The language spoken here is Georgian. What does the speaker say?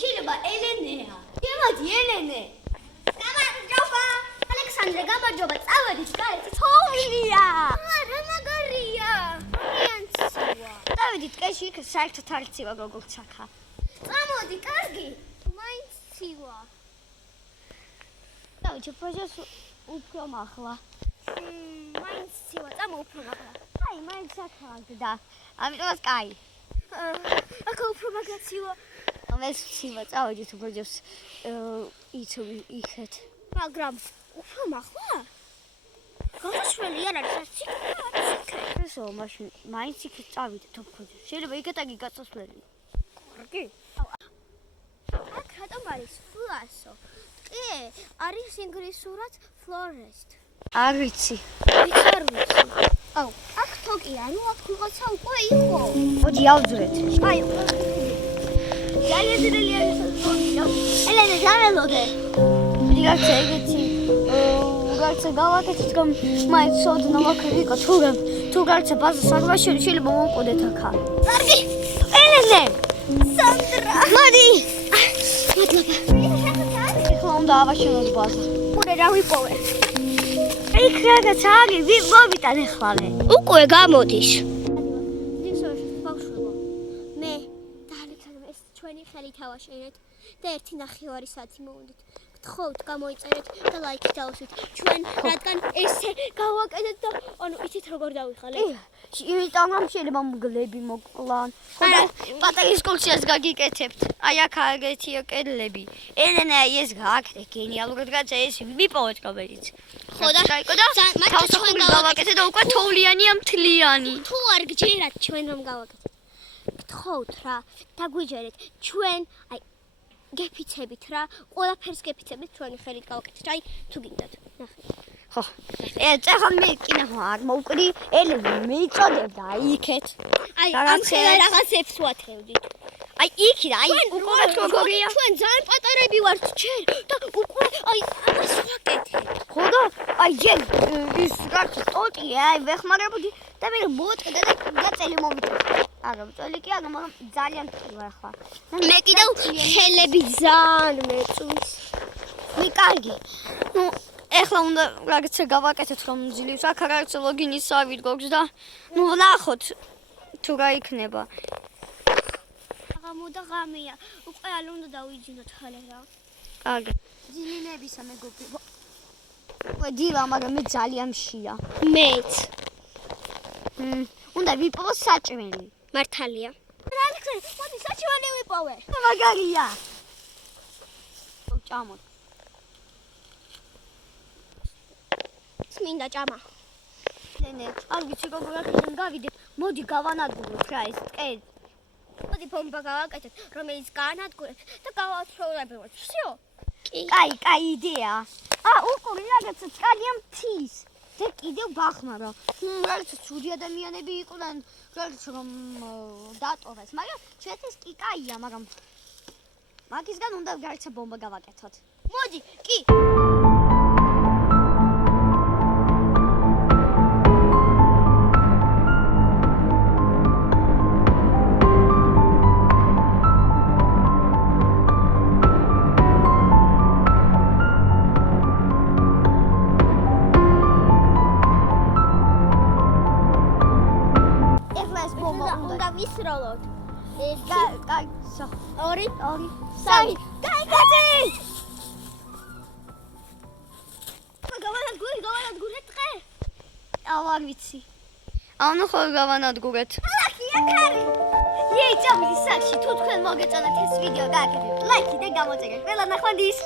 შეიძლება ელენეა. შემოდი ელენე. გამარჯობა. ალექსანდრე გამარჯობა. წავედით კაი, თოვლია. რა მაგარია.იანცია. წავედით კაიში იქ საერთოდ არ ცივა როგორც ახლა. წამოდი, კარგი. მაინც ცივა. დავიჭი პროჟეს უფრო მახლა. მაინც ცივა, წამო უფრო მახლა. აი, მაინც ახლა. ამიტომაც კაი. აქ უფრო მაგაცივა. ამას ცივა, წავედით პროჟეს იცი იქეთ. მაგრამ უფრო მახლა? გასშველი არ არის იქ. ესო, მაშინ მაინც იქ წავიდეთ პროჟეს. შეიძლება იქეთ აგი გაწოსვლელი. კარგი? აქ რატომ არის ფლასო? კი, არის ინგლისურად florist. არ ვიცი. არ ვიცი. აუ, აქ თოკია, ნუ აქ რაღაცა უკვე იყო. მოდი ავძვრეთ. აი, ძალიან არის თოკია. ელენე, გამელოდე. რიგაცა ეგეთი. რაღაცა გავაკეთეთ, რომ მაინც სოდნა ვაქრიკო, თუ რაღაცა ბაზა საქმეში შეიძლება მომყოდეთ აქა. კარგი. ელენე. სანდრა. მოდი. მადლობა. ეხლა უნდა ავაშენოთ ბაზა. ურე რა ვიპოვე? იქ რაღაც აგი ვიმოვიტან ეხლავე. უკვე გამოდის. მე დაალექანო ეს ჩვენი ხელით ავაშენეთ და 1.5 საათი მოვიდეთ. გთხოვთ გამოიწერეთ და ლაიქი დაუსვით. ჩვენ რადგან ესე გავაკეთეთ და ანუ იცით როგორ დავიხალეთ? იმიტომ რომ შეიძლება მგლები მოკლან. ხოდა პატარის კურსიას გაგიკეთებთ. აი აქ აგეთია კედლები. ელენე ეს გააკეთე გენიალურად გაცა ეს ვიპოვეთ რომელიც. ხოდა მათ ჩვენ გავაკეთეთ და უკვე თოვლიანია მთლიანი. თუ არ გჯერათ ჩვენ რომ გავაკეთეთ. გთხოვთ რა, დაგვიჯერეთ ჩვენ აი გეფიცებით რა, ყველაფერს გეფიცებით ჩვენი ხელით გავაკეთეთ. აი თუ გინდათ. ნახე. ხო. ეხლა მე კიდე არ მოვკრი, ელენე მეიწოდებდა იქეთ. აი ამ რაღაცებს ვათევდით. აი იქი და აი უკვე როგორია? ჩვენ ძალიან პატარები ვართ ჯერ და უკვე აი ამას ვაკეთებ. ხოდა აი ჯერ ის რაც ტოტია, აი ვეხმარებოდი და მე მოვწყდა და გაწელი მოვიწევ. არა, წელი კი არა, მაგრამ ძალიან ტყივა ახლა. მე კიდევ ხელები ძალიან მეწვის. მე კარგი. ნუ ეხლა უნდა რაღაცა გავაკეთეთ რომ ძლივს. აქ რაღაც ლოგინის სავით გვაქვს და ნუ ვნახოთ თუ რა იქნება. გამოდა ღამეა. უკვე არ უნდა დავიჯინოთ ხალე რა. კარგი. ძილინებისა მეგობრი. უკვე დილა, მაგრამ მე ძალიან მშია. მეც. უნდა ვიპოვო საჭმელი. მართალია. რა ლექსე, მოდი საჭმელი ვიპოვე. მაგარია. ჭამოთ. მინდა ჭამა. ნენე, არ ვიცი როგორ აქედან გავიდეთ. მოდი გავანადგუროთ რა ეს ტყე. მოდი ბომბა გავაკეთეთ, რომელიც გაანადგურეთ და გავაცხოვლებოთ. всё. კაი იდეა. უკვე რაღაცა ძალიან მთის. და კიდევ გახმარა. რაღაცა ცუდი ადამიანები იყვნენ, რაღაცა რომ დატოვეს, მაგრამ ჩვენთვის კი კაია, მაგრამ მაგისგან უნდა რაღაცა ბომბა გავაკეთოთ. მოდი, კი. უნდა ვისროლოთ. კაი, 2, 3. კაი, კაცი! გავანადგურეთ ტყე. არ ვიცი. ანუ ხო გავანადგურეთ. ალახია კარი. იე, წამი საკში, თუ თქვენ მოგეწონათ ეს ვიდეო, გააკეთებთ ლაიქი და გამოწერეთ. ყველა ნახვამდის.